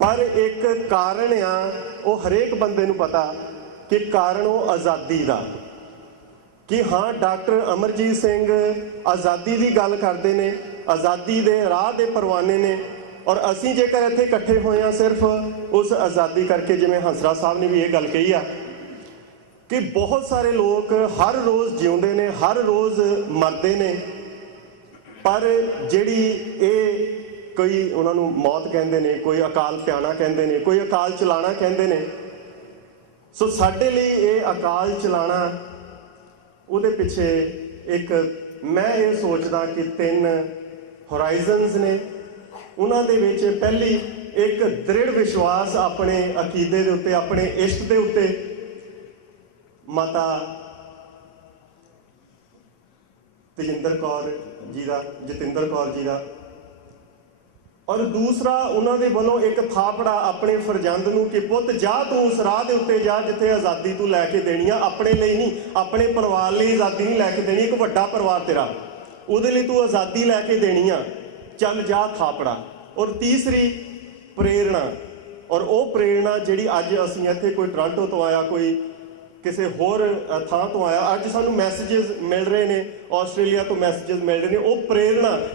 ਪਰ ਇੱਕ ਕਾਰਨ ਆ, ਉਹ ਹਰੇਕ ਬੰਦੇ ਨੂੰ ਪਤਾ ਕਿ ਕਾਰਨ ਉਹ ਆਜ਼ਾਦੀ ਦਾ, ਕਿ ਹਾਂ ਡਾਕਟਰ ਅਮਰਜੀਤ ਸਿੰਘ ਆਜ਼ਾਦੀ ਦੀ ਗੱਲ ਕਰਦੇ ਨੇ, ਆਜ਼ਾਦੀ ਦੇ ਰਾਹ ਦੇ ਪਰਵਾਨੇ ਨੇ। ਔਰ ਅਸੀਂ ਜੇਕਰ ਇੱਥੇ ਇਕੱਠੇ ਹੋਏ ਹਾਂ ਸਿਰਫ ਉਸ ਆਜ਼ਾਦੀ ਕਰਕੇ, ਜਿਵੇਂ ਹੰਸਰਾਜ ਸਾਹਿਬ ਨੇ ਵੀ ਇਹ ਗੱਲ ਕਹੀ ਆ ਕਿ ਬਹੁਤ ਸਾਰੇ ਲੋਕ ਹਰ ਰੋਜ਼ ਜਿਉਂਦੇ ਨੇ, ਹਰ ਰੋਜ਼ ਮਰਦੇ ਨੇ, ਪਰ ਜਿਹੜੀ ਇਹ ਕੋਈ ਉਹਨਾਂ ਨੂੰ ਮੌਤ ਕਹਿੰਦੇ ਨੇ, ਕੋਈ ਅਕਾਲ ਪਿਆਣਾ ਕਹਿੰਦੇ ਨੇ, ਕੋਈ ਅਕਾਲ ਚਲਾਣਾ ਕਹਿੰਦੇ ਨੇ। ਸੋ ਸਾਡੇ ਲਈ ਇਹ ਅਕਾਲ ਚਲਾਣਾ, ਉਹਦੇ ਪਿੱਛੇ ਇੱਕ ਮੈਂ ਇਹ ਸੋਚਦਾ ਕਿ 3 ਹੋਰਾਈਜ਼ਨਸ ਨੇ। ਉਹਨਾਂ ਦੇ ਵਿੱਚ ਪਹਿਲੀ ਇੱਕ ਦ੍ਰਿੜ ਵਿਸ਼ਵਾਸ ਆਪਣੇ ਅਕੀਦੇ ਦੇ ਉੱਤੇ, ਆਪਣੇ ਇਸ਼ਟ ਦੇ ਉੱਤੇ, ਮਾਤਾ ਤੇਜਿੰਦਰ ਕੌਰ ਜੀ ਦਾ, ਜਤਿੰਦਰ ਕੌਰ ਜੀ ਦਾ। ਔਰ ਦੂਸਰਾ ਉਹਨਾਂ ਦੇ ਵੱਲੋਂ ਇੱਕ ਥਾਪੜਾ ਆਪਣੇ ਫਰਜ਼ੰਦ ਨੂੰ ਕਿ ਪੁੱਤ ਜਾ ਤੂੰ ਉਸ ਰਾਹ ਦੇ ਉੱਤੇ ਜਾ ਜਿੱਥੇ ਆਜ਼ਾਦੀ ਤੂੰ ਲੈ ਕੇ ਦੇਣੀ ਆ, ਆਪਣੇ ਲਈ ਨਹੀਂ, ਆਪਣੇ ਪਰਿਵਾਰ ਲਈ ਆਜ਼ਾਦੀ ਨਹੀਂ ਲੈ ਕੇ ਦੇਣੀ, ਇੱਕ ਵੱਡਾ ਪਰਿਵਾਰ ਤੇਰਾ, ਉਹਦੇ ਲਈ ਤੂੰ ਆਜ਼ਾਦੀ ਲੈ ਕੇ ਦੇਣੀ ਆ, ਚੱਲ ਜਾ ਥਾਪੜਾ। ਔਰ ਤੀਸਰੀ ਪ੍ਰੇਰਣਾ, ਔਰ ਉਹ ਪ੍ਰੇਰਣਾ ਜਿਹੜੀ ਅੱਜ ਅਸੀਂ ਇੱਥੇ ਕੋਈ ਟੋਰਾਂਟੋ ਤੋਂ ਆਇਆ, ਕੋਈ ਕਿਸੇ ਹੋਰ ਥਾਂ ਤੋਂ ਆਇਆ, ਅੱਜ ਸਾਨੂੰ ਮੈਸੇजेस ਮਿਲ ਰਹੇ ਨੇ, ਆਸਟ੍ਰੇਲੀਆ ਤੋਂ ਮੈਸੇजेस ਮਿਲ ਰਹੇ ਨੇ। ਉਹ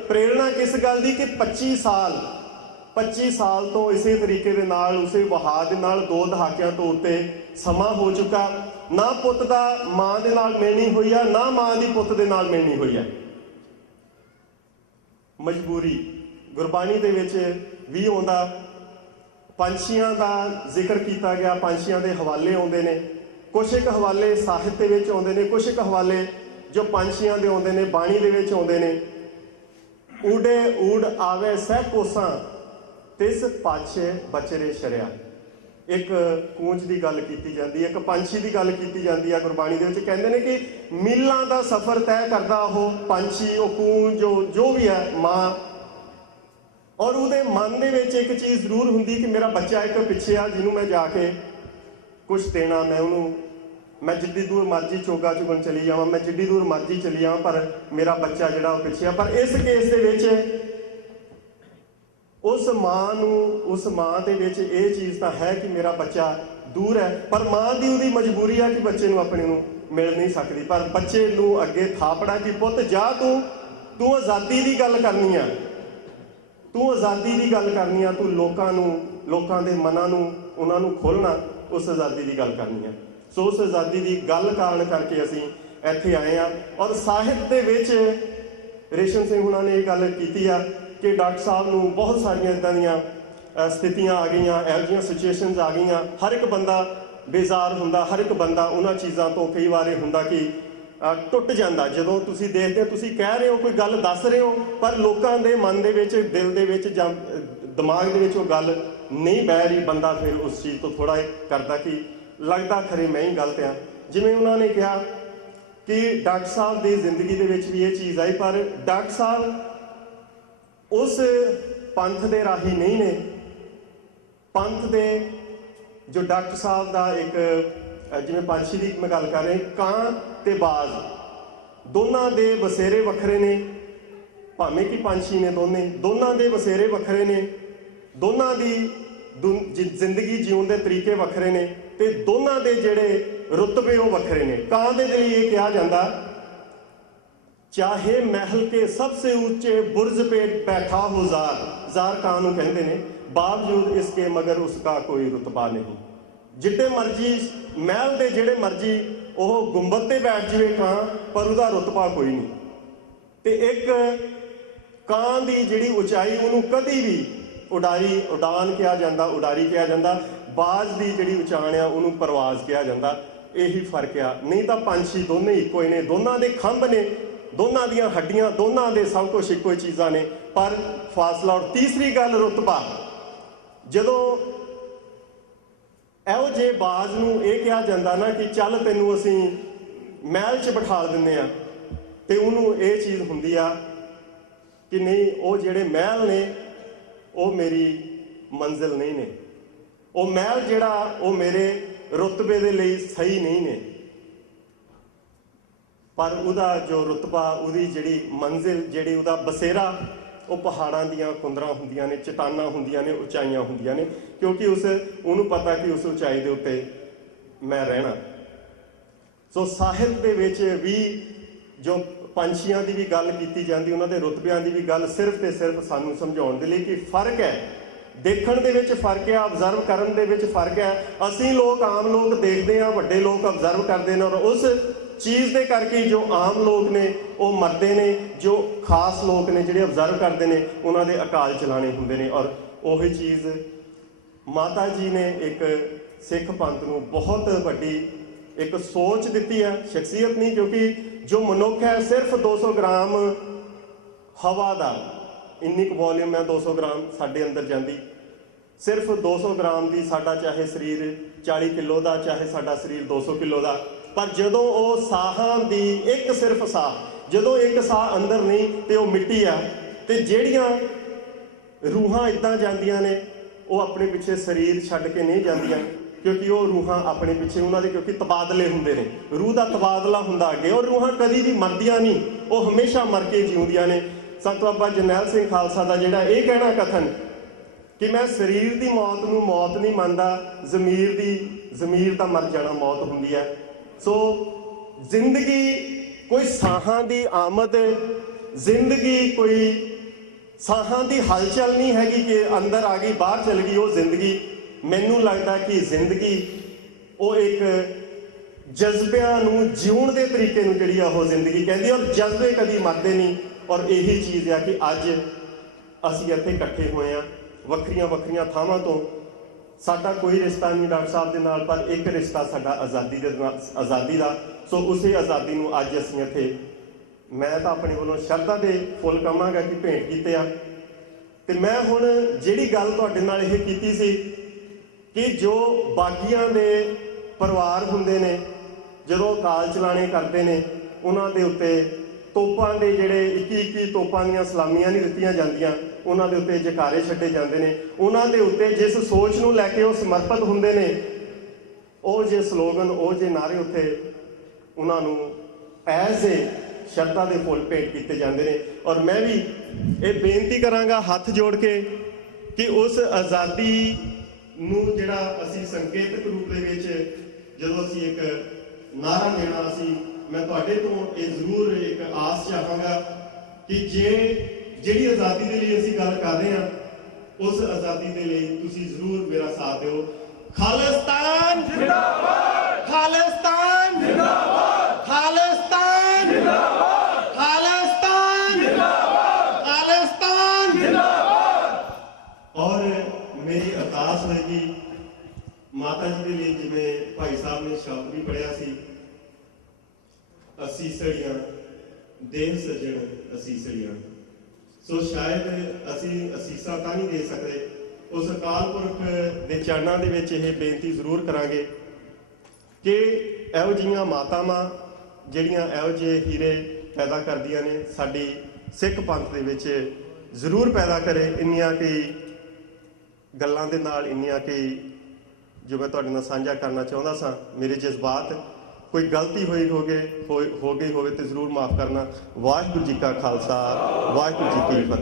ਪ੍ਰੇਰਣਾ ਕਿਸ ਗੱਲ ਦੀ ਕਿ 25 ਸਾਲ ਤੋਂ ਇਸੇ ਤਰੀਕੇ ਦੇ ਨਾਲ, ਉਸੇ ਵਹਾਅ ਦੇ ਨਾਲ 2 ਦਹਾਕਿਆਂ ਤੋਂ ਉੱਤੇ ਸਮਾਂ ਹੋ ਚੁੱਕਾ। ਨਾ ਪੁੱਤ ਦਾ ਮਾਂ ਦੇ ਨਾਲ ਮਿਲਣੀ ਹੋਈ ਆ, ਨਾ ਮਾਂ ਦੀ ਪੁੱਤ ਦੇ ਨਾਲ ਮਿਲਣੀ ਹੋਈ ਆ। ਮਜਬੂਰੀ ਗੁਰਬਾਣੀ ਦੇ ਵਿੱਚ ਵੀ ਆਉਂਦਾ, ਪੰਛੀਆਂ ਦਾ ਜ਼ਿਕਰ ਕੀਤਾ ਗਿਆ, ਪੰਛੀਆਂ ਦੇ ਹਵਾਲੇ ਆਉਂਦੇ ਨੇ। ਕੁਛ ਇੱਕ ਹਵਾਲੇ ਸਾਹਿਤ ਦੇ ਵਿੱਚ ਆਉਂਦੇ ਨੇ, ਕੁਛ ਇੱਕ ਹਵਾਲੇ ਜੋ ਪੰਛੀਆਂ ਦੇ ਆਉਂਦੇ ਨੇ ਬਾਣੀ ਦੇ ਵਿੱਚ ਆਉਂਦੇ ਨੇ। ਊਡੇ ਊੜ ਆਵੇ ਸਹਿ ਕੋਸਾਂ ਤਿਸ ਪਾਛੇ ਬਚਰੇ ਸ਼ਰਿਆ। ਇੱਕ ਕੂੰਜ ਦੀ ਗੱਲ ਕੀਤੀ ਜਾਂਦੀ ਹੈ, ਇੱਕ ਪੰਛੀ ਦੀ ਗੱਲ ਕੀਤੀ ਜਾਂਦੀ ਹੈ ਗੁਰਬਾਣੀ ਦੇ ਵਿੱਚ। ਕਹਿੰਦੇ ਨੇ ਕਿ ਮੀਲਾਂ ਦਾ ਸਫ਼ਰ ਤੈਅ ਕਰਦਾ ਉਹ ਪੰਛੀ, ਉਹ ਕੂੰਜ, ਜੋ ਵੀ ਹੈ ਮਾਂ। ਔਰ ਉਹਦੇ ਮਨ ਦੇ ਵਿੱਚ ਇੱਕ ਚੀਜ਼ ਜ਼ਰੂਰ ਹੁੰਦੀ ਕਿ ਮੇਰਾ ਬੱਚਾ ਇੱਕ ਪਿੱਛੇ ਆ, ਜਿਹਨੂੰ ਮੈਂ ਜਾ ਕੇ ਕੁਛ ਦੇਣਾ, ਮੈਂ ਜਿੱਡੀ ਦੂਰ ਮਰਜ਼ੀ ਚੋਗਾ ਚੁਗਣ ਚਲੀ ਜਾਵਾਂ, ਮੈਂ ਜਿੱਡੀ ਦੂਰ ਮਰਜ਼ੀ ਚਲੀ ਜਾਵਾਂ, ਪਰ ਮੇਰਾ ਬੱਚਾ ਜਿਹੜਾ ਉਹ ਪਿੱਛੇ ਆ। ਪਰ ਇਸ ਕੇਸ ਦੇ ਵਿੱਚ ਉਸ ਮਾਂ ਦੇ ਵਿੱਚ ਇਹ ਚੀਜ਼ ਤਾਂ ਹੈ ਕਿ ਮੇਰਾ ਬੱਚਾ ਦੂਰ ਹੈ, ਪਰ ਮਾਂ ਦੀ ਉਹਦੀ ਮਜਬੂਰੀ ਆ ਕਿ ਬੱਚੇ ਨੂੰ ਆਪਣੇ ਨੂੰ ਮਿਲ ਨਹੀਂ ਸਕਦੀ। ਪਰ ਬੱਚੇ ਨੂੰ ਅੱਗੇ ਥਾਪੜਾ ਕਿ ਪੁੱਤ ਜਾ ਤੂੰ ਆਜ਼ਾਦੀ ਦੀ ਗੱਲ ਕਰਨੀ ਆ, ਤੂੰ ਆਜ਼ਾਦੀ ਦੀ ਗੱਲ ਕਰਨੀ ਆ, ਤੂੰ ਲੋਕਾਂ ਦੇ ਮਨਾਂ ਨੂੰ, ਉਹਨਾਂ ਨੂੰ ਖੋਲ੍ਹਣਾ, ਉਸ ਆਜ਼ਾਦੀ ਦੀ ਗੱਲ ਕਰਨੀ ਆ। ਸੋ ਉਸ ਆਜ਼ਾਦੀ ਦੀ ਗੱਲ ਕਾਰਨ ਕਰਕੇ ਅਸੀਂ ਇੱਥੇ ਆਏ ਆ। ਔਰ ਸਾਹਿਤ ਦੇ ਵਿੱਚ ਰੇਸ਼ਮ ਸਿੰਘ ਹੁਣਾਂ ਨੇ ਇਹ ਗੱਲ ਕੀਤੀ ਆ ਕਿ ਡਾਕਟਰ ਸਾਹਿਬ ਨੂੰ ਬਹੁਤ ਸਾਰੀਆਂ ਇੱਦਾਂ ਦੀਆਂ ਸਥਿਤੀਆਂ ਆ ਗਈਆਂ, ਇਹੋ ਜਿਹੀਆਂ ਸਿਚੁਏਸ਼ਨਸ ਆ ਗਈਆਂ। ਹਰ ਇੱਕ ਬੰਦਾ ਬੇਜ਼ਾਰ ਹੁੰਦਾ, ਹਰ ਇੱਕ ਬੰਦਾ ਉਹਨਾਂ ਚੀਜ਼ਾਂ ਤੋਂ ਕਈ ਵਾਰ ਇਹ ਹੁੰਦਾ ਕਿ ਟੁੱਟ ਜਾਂਦਾ। ਜਦੋਂ ਤੁਸੀਂ ਦੇਖਦੇ ਹੋ, ਤੁਸੀਂ ਕਹਿ ਰਹੇ ਹੋ, ਕੋਈ ਗੱਲ ਦੱਸ ਰਹੇ ਹੋ, ਪਰ ਲੋਕਾਂ ਦੇ ਮਨ ਦੇ ਵਿੱਚ, ਦਿਲ ਦੇ ਵਿੱਚ ਜਾਂ ਦਿਮਾਗ ਦੇ ਵਿੱਚ ਉਹ ਗੱਲ ਨਹੀਂ ਬਹਿ ਰਹੀ। ਬੰਦਾ ਫਿਰ ਉਸ ਚੀਜ਼ ਤੋਂ ਥੋੜ੍ਹਾ ਕਰਦਾ ਕਿ ਲੱਗਦਾ ਖਰੇ ਮੈਂ ਹੀ ਗਲਤ ਆ। ਜਿਵੇਂ ਉਹਨਾਂ ਨੇ ਕਿਹਾ ਕਿ ਡਾਕਟਰ ਸਾਹਿਬ ਦੀ ਜ਼ਿੰਦਗੀ ਦੇ ਵਿੱਚ ਵੀ ਇਹ ਚੀਜ਼ ਆਈ, ਪਰ ਡਾਕਟਰ ਸਾਹਿਬ ਉਸ ਪੰਥ ਦੇ ਰਾਹੀ ਨਹੀਂ ਨੇ। ਪੰਥ ਦੇ ਜੋ ਡਾਕਟਰ ਸਾਹਿਬ ਦਾ ਇੱਕ, ਜਿਵੇਂ ਪੰਛੀ ਦੀ ਮੈਂ ਗੱਲ ਕਰ ਰਿਹਾ, ਕਾਂ ਤੇ ਬਾਜ਼ ਦੋਨਾਂ ਦੇ ਬਸੇਰੇ ਵੱਖਰੇ ਨੇ, ਭਾਵੇਂ ਕਿ ਪੰਛੀ ਨੇ ਦੋਨਾਂ ਦੇ ਬਸੇਰੇ ਵੱਖਰੇ ਨੇ, ਦੋਨਾਂ ਦੀ ਜ਼ਿੰਦਗੀ ਜਿਉਣ ਦੇ ਤਰੀਕੇ ਵੱਖਰੇ ਨੇ, ਤੇ ਦੋਨਾਂ ਦੇ ਜਿਹੜੇ ਰੁਤਬੇ ਉਹ ਵੱਖਰੇ ਨੇ। ਕਾਂ ਦੇ ਲਈ ਇਹ ਕਿਹਾ ਜਾਂਦਾ, ਚਾਹੇ ਮਹਿਲ ਕੇ ਸਭ ਸੇ ਉੱਚੇ ਬੁਰਜ पे बैठा हो ਜ਼ਾਰ ਕਾਂ ਨੂੰ ਕਹਿੰਦੇ ਨੇ, ਬਾਵਜੂਦ ਇਸਕੇ ਮਗਰ ਉਸਕਾ ਕੋਈ ਰੁਤਬਾ ਨਹੀਂ। ਜਿੱਡੇ ਮਰਜੀ ਮਹਿਲ ਦੇ ਜਿਹੜੇ ਮਰਜੀ ਉਹ ਗੁੰਬਦ ਤੇ ਬੈਠ ਜਾਵੇ ਕਾਂ, ਪਰ ਉਹਦਾ ਰੁਤਬਾ ਕੋਈ ਨਹੀਂ। ਤੇ ਇੱਕ ਕਾਂ ਦੀ ਜਿਹੜੀ ਉਚਾਈ, ਉਹਨੂੰ ਕਦੀ ਵੀ ਉਡਾਨ ਕਿਹਾ ਜਾਂਦਾ, ਉਡਾਰੀ ਕਿਹਾ ਜਾਂਦਾ। ਬਾਜ਼ ਦੀ ਜਿਹੜੀ ਉਚਾਣ ਆ ਉਹਨੂੰ ਪਰਵਾਜ਼ ਕਿਹਾ ਜਾਂਦਾ। ਇਹੀ ਫਰਕ ਆ, ਨਹੀਂ ਤਾਂ ਪੰਛੀ ਦੋਨੇ ਇੱਕੋ ਹੀ ਨੇ, ਦੋਨਾਂ ਦੇ ਖੰਭ ਨੇ, ਦੋਨਾਂ ਦੀਆਂ ਹੱਡੀਆਂ, ਦੋਨਾਂ ਦੇ ਸਭ ਕੁਛ ਇੱਕੋ ਹੀ ਚੀਜ਼ਾਂ ਨੇ, ਪਰ ਫਾਸਲਾ। ਔਰ ਤੀਸਰੀ ਗੱਲ ਰੁਤਬਾ। ਜਦੋਂ ਇਹੋ ਜਿਹੇ ਬਾਜ਼ ਨੂੰ ਇਹ ਕਿਹਾ ਜਾਂਦਾ ਨਾ ਕਿ ਚੱਲ ਤੈਨੂੰ ਅਸੀਂ ਮਹਿਲ 'ਚ ਬਿਠਾ ਦਿੰਦੇ ਆ, ਤੇ ਉਹਨੂੰ ਇਹ ਚੀਜ਼ ਹੁੰਦੀ ਆ ਕਿ ਨਹੀਂ, ਉਹ ਜਿਹੜੇ ਮਹਿਲ ਨੇ ਉਹ ਮੇਰੀ ਮੰਜ਼ਿਲ ਨਹੀਂ ਨੇ, ਉਹ ਮਹਿਲ ਜਿਹੜਾ ਉਹ ਮੇਰੇ ਰੁਤਬੇ ਦੇ ਲਈ ਸਹੀ ਨਹੀਂ ਨੇ। ਪਰ ਉਹਦਾ ਜੋ ਰੁਤਬਾ, ਉਹਦੀ ਜਿਹੜੀ ਮੰਜ਼ਿਲ, ਜਿਹੜੀ ਉਹਦਾ ਬਸੇਰਾ, ਉਹ ਪਹਾੜਾਂ ਦੀਆਂ ਕੁੰਦਰਾਂ ਹੁੰਦੀਆਂ ਨੇ, ਚਟਾਨਾਂ ਹੁੰਦੀਆਂ ਨੇ, ਉਚਾਈਆਂ ਹੁੰਦੀਆਂ ਨੇ, ਕਿਉਂਕਿ ਉਹਨੂੰ ਪਤਾ ਕਿ ਉਸ ਉਚਾਈ ਦੇ ਉੱਤੇ ਮੈਂ ਰਹਿਣਾ। ਸੋ ਸਾਹਿਤ ਦੇ ਵਿੱਚ ਵੀ ਜੋ ਪੰਛੀਆਂ ਦੀ ਵੀ ਗੱਲ ਕੀਤੀ ਜਾਂਦੀ, ਉਹਨਾਂ ਦੇ ਰੁਤਬਿਆਂ ਦੀ ਵੀ ਗੱਲ ਸਿਰਫ ਤੇ ਸਿਰਫ ਸਾਨੂੰ ਸਮਝਾਉਣ ਦੇ ਲਈ ਕਿ ਫਰਕ ਹੈ, ਦੇਖਣ ਦੇ ਵਿੱਚ ਫਰਕ ਹੈ, ਅਬਜ਼ਰਵ ਕਰਨ ਦੇ ਵਿੱਚ ਫਰਕ ਹੈ। ਅਸੀਂ ਲੋਕ, ਆਮ ਲੋਕ ਦੇਖਦੇ ਹਾਂ, ਵੱਡੇ ਲੋਕ ਅਬਜ਼ਰਵ ਕਰਦੇ ਨੇ, ਔਰ ਉਸ ਚੀਜ਼ ਦੇ ਕਰਕੇ ਜੋ ਆਮ ਲੋਕ ਨੇ ਉਹ ਮਰਦੇ ਨੇ, ਜੋ ਖਾਸ ਲੋਕ ਨੇ ਜਿਹੜੇ ਅਬਜ਼ਰਵ ਕਰਦੇ ਨੇ ਉਹਨਾਂ ਦੇ ਅਕਾਲ ਚਲਾਣੇ ਹੁੰਦੇ ਨੇ। ਔਰ ਉਹੀ ਚੀਜ਼ ਮਾਤਾ ਜੀ ਨੇ ਇੱਕ ਸਿੱਖ ਪੰਥ ਨੂੰ ਬਹੁਤ ਵੱਡੀ ਇੱਕ ਸੋਚ ਦਿੱਤੀ ਹੈ, ਸ਼ਖਸੀਅਤ ਨਹੀਂ, ਕਿਉਂਕਿ ਜੋ ਮਨੁੱਖ ਹੈ ਸਿਰਫ 200 ਗ੍ਰਾਮ ਹਵਾ ਦਾ, ਇੰਨੀ ਕੁ ਵੋਲਿਊਮ ਹੈ 200 ਗ੍ਰਾਮ ਸਾਡੇ ਅੰਦਰ ਜਾਂਦੀ, ਸਿਰਫ 200 ਗ੍ਰਾਮ ਦੀ ਸਾਡਾ ਚਾਹੇ ਸਰੀਰ 40 ਕਿਲੋ ਦਾ, ਚਾਹੇ ਸਾਡਾ ਸਰੀਰ 200 ਕਿਲੋ ਦਾ, ਪਰ ਜਦੋਂ ਉਹ ਸਾਹਾਂ ਦੀ ਇੱਕ ਸਿਰਫ ਸਾਹ, ਜਦੋਂ ਇੱਕ ਸਾਹ ਅੰਦਰ ਨਹੀਂ ਤੇ ਉਹ ਮਿੱਟੀ ਆ। ਤੇ ਜਿਹੜੀਆਂ ਰੂਹਾਂ ਇੱਦਾਂ ਜਾਂਦੀਆਂ ਨੇ ਉਹ ਆਪਣੇ ਪਿੱਛੇ ਸਰੀਰ ਛੱਡ ਕੇ ਨਹੀਂ ਜਾਂਦੀਆਂ, ਕਿਉਂਕਿ ਉਹ ਰੂਹਾਂ ਆਪਣੇ ਪਿੱਛੇ ਉਹਨਾਂ ਦੇ ਕਿਉਂਕਿ ਤਬਾਦਲੇ ਹੁੰਦੇ ਨੇ, ਰੂਹ ਦਾ ਤਬਾਦਲਾ ਹੁੰਦਾ ਅੱਗੇ। ਔਰ ਰੂਹਾਂ ਕਦੀ ਵੀ ਮਰਦੀਆਂ ਨਹੀਂ, ਉਹ ਹਮੇਸ਼ਾ ਮਰ ਕੇ ਜਿਉਂਦੀਆਂ ਨੇ। ਸੰਤ ਬਾਬਾ ਜਰਨੈਲ ਸਿੰਘ ਖਾਲਸਾ ਦਾ ਜਿਹੜਾ ਇਹ ਕਹਿਣਾ ਕਥਨ ਕਿ ਮੈਂ ਸਰੀਰ ਦੀ ਮੌਤ ਨੂੰ ਮੌਤ ਨਹੀਂ ਮੰਨਦਾ, ਜ਼ਮੀਰ ਦਾ ਮਰ ਜਾਣਾ ਮੌਤ ਹੁੰਦੀ ਹੈ। ਸੋ ਜ਼ਿੰਦਗੀ ਕੋਈ ਸਾਹਾਂ ਦੀ ਆਮਦ, ਜ਼ਿੰਦਗੀ ਕੋਈ ਸਾਹਾਂ ਦੀ ਹਲਚਲ ਨਹੀਂ ਹੈਗੀ ਕਿ ਅੰਦਰ ਆ ਗਈ ਬਾਹਰ ਚਲ ਗਈ ਉਹ ਜ਼ਿੰਦਗੀ। ਮੈਨੂੰ ਲੱਗਦਾ ਕਿ ਜ਼ਿੰਦਗੀ ਉਹ ਇੱਕ ਜਜ਼ਬਿਆਂ ਨੂੰ ਜਿਉਣ ਦੇ ਤਰੀਕੇ ਨੂੰ ਜਿਹੜੀ ਆ ਉਹ ਜ਼ਿੰਦਗੀ ਕਹਿੰਦੀ, ਔਰ ਜਜ਼ਬੇ ਕਦੀ ਮਰਦੇ ਨਹੀਂ। ਔਰ ਇਹੀ ਚੀਜ਼ ਆ ਕਿ ਅੱਜ ਅਸੀਂ ਇੱਥੇ ਇਕੱਠੇ ਹੋਏ ਆ ਵੱਖਰੀਆਂ ਵੱਖਰੀਆਂ ਥਾਵਾਂ ਤੋਂ। ਸਾਡਾ ਕੋਈ ਰਿਸ਼ਤਾ ਨਹੀਂ ਡਾਕਟਰ ਸਾਹਿਬ ਦੇ ਨਾਲ, ਪਰ ਇੱਕ ਰਿਸ਼ਤਾ ਸਾਡਾ ਆਜ਼ਾਦੀ ਦੇ ਨਾਲ, ਆਜ਼ਾਦੀ ਦਾ। ਸੋ ਉਸੇ ਆਜ਼ਾਦੀ ਨੂੰ ਅੱਜ ਅਸੀਂ ਇੱਥੇ, ਮੈਂ ਤਾਂ ਆਪਣੇ ਵੱਲੋਂ ਸ਼ਰਧਾ ਦੇ ਫੁੱਲ ਕਹਾਂਗਾ ਕਿ ਭੇਂਟ ਕੀਤੇ ਆ। ਤੇ ਮੈਂ ਹੁਣ ਜਿਹੜੀ ਗੱਲ ਤੁਹਾਡੇ ਨਾਲ ਇਹ ਕੀਤੀ ਸੀ ਕਿ ਜੋ ਬਾਗੀਆਂ ਦੇ ਪਰਿਵਾਰ ਹੁੰਦੇ ਨੇ ਜਦੋਂ ਅਕਾਲ ਚਲਾਣੇ ਕਰਦੇ ਨੇ, ਉਹਨਾਂ ਦੇ ਉੱਤੇ ਤੋਪਾਂ ਦੇ ਜਿਹੜੇ 21 ਤੋਪਾਂ ਦੀਆਂ ਸਲਾਮੀਆਂ ਨਹੀਂ ਦਿੱਤੀਆਂ ਜਾਂਦੀਆਂ, ਉਹਨਾਂ ਦੇ ਉੱਤੇ ਜਕਾਰੇ ਛੱਡੇ ਜਾਂਦੇ ਨੇ, ਉਹਨਾਂ ਦੇ ਉੱਤੇ ਜਿਸ ਸੋਚ ਨੂੰ ਲੈ ਕੇ ਉਹ ਸਮਰਪਿਤ ਹੁੰਦੇ ਨੇ, ਉਹ ਜੇ ਸਲੋਗਨ, ਉਹ ਜੇ ਨਾਰੇ ਉੱਤੇ ਉਹਨਾਂ ਨੂੰ ਐਜ਼ ਏ ਸ਼ਰਧਾ ਦੇ ਫੁੱਲ ਭੇਂਟ ਕੀਤੇ ਜਾਂਦੇ ਨੇ। ਔਰ ਮੈਂ ਵੀ ਇਹ ਬੇਨਤੀ ਕਰਾਂਗਾ ਹੱਥ ਜੋੜ ਕੇ ਕਿ ਉਸ ਆਜ਼ਾਦੀ ਨੂੰ ਜਿਹੜਾ ਅਸੀਂ ਸੰਕੇਤਕ ਰੂਪ ਦੇ ਵਿੱਚ ਜਦੋਂ ਅਸੀਂ ਇੱਕ ਨਾਰਾ ਦੇਣਾ, ਅਸੀਂ ਮੈਂ ਤੁਹਾਡੇ ਤੋਂ ਇਹ ਜ਼ਰੂਰ ਇੱਕ ਆਸ ਚਾਹਾਂਗਾ ਕਿ ਜਿਹੜੀ ਆਜ਼ਾਦੀ ਦੇ ਲਈ ਅਸੀਂ ਗੱਲ ਕਰ ਰਹੇ ਹਾਂ, ਉਸ ਆਜ਼ਾਦੀ ਦੇ ਲਈ ਤੁਸੀਂ ਜ਼ਰੂਰ ਮੇਰਾ ਸਾਥ ਦਿਓ। ਖਾਲਿਸਤਾਨ ਜ਼ਿੰਦਾਬਾਦ, ਖਾਲਿਸਤਾਨ ਜ਼ਿੰਦਾਬਾਦ, ਖਾਲਿਸਤਾਨ ਜ਼ਿੰਦਾਬਾਦ, ਖਾਲਿਸਤਾਨ ਜ਼ਿੰਦਾਬਾਦ, ਖਾਲਿਸਤਾਨ ਜ਼ਿੰਦਾਬਾਦ। ਔਰ ਮੇਰੀ ਅਰਦਾਸ ਹੋਏਗੀ ਮਾਤਾ ਜੀ ਦੇ ਲਈ, ਜਿਵੇਂ ਭਾਈ ਸਾਹਿਬ ਨੇ ਸ਼ਬਦ ਵੀ ਪੜਿਆ ਸੀ, ਅਸੀਸੜੀਆਂ ਦੇਹ ਸੱਜਣ ਅਸੀਸੜੀਆਂ। ਸੋ ਸ਼ਾਇਦ ਅਸੀਂ ਅਸੀਸਾਂ ਤਾਂ ਨਹੀਂ ਦੇ ਸਕਦੇ, ਉਸ ਅਕਾਲ ਪੁਰਖ ਦੇ ਚਰਨਾਂ ਦੇ ਵਿੱਚ ਇਹ ਬੇਨਤੀ ਜ਼ਰੂਰ ਕਰਾਂਗੇ ਕਿ ਇਹੋ ਜਿਹੀਆਂ ਮਾਤਾਵਾਂ ਜਿਹੜੀਆਂ ਇਹੋ ਜਿਹੇ ਹੀਰੇ ਪੈਦਾ ਕਰਦੀਆਂ ਨੇ, ਸਾਡੀ ਸਿੱਖ ਪੰਥ ਦੇ ਵਿੱਚ ਜ਼ਰੂਰ ਪੈਦਾ ਕਰੇ। ਇੰਨੀਆਂ ਕਈ ਗੱਲਾਂ ਦੇ ਨਾਲ, ਇੰਨੀਆਂ ਕਈ ਜੋ ਮੈਂ ਤੁਹਾਡੇ ਨਾਲ ਸਾਂਝਾ ਕਰਨਾ ਚਾਹੁੰਦਾ ਸਾਂ, ਮੇਰੇ ਜਜ਼ਬਾਤ, ਕੋਈ ਗਲਤੀ ਹੋਈ ਹੋ ਗਈ ਹੋਵੇ ਤੇ ਜ਼ਰੂਰ ਮਾਫ ਕਰਨਾ। ਵਾਹਿਗੁਰੂ ਜੀ ਕਾ ਖਾਲਸਾ, ਵਾਹਿਗੁਰੂ ਜੀ ਕੀ ਫਤਿਹ।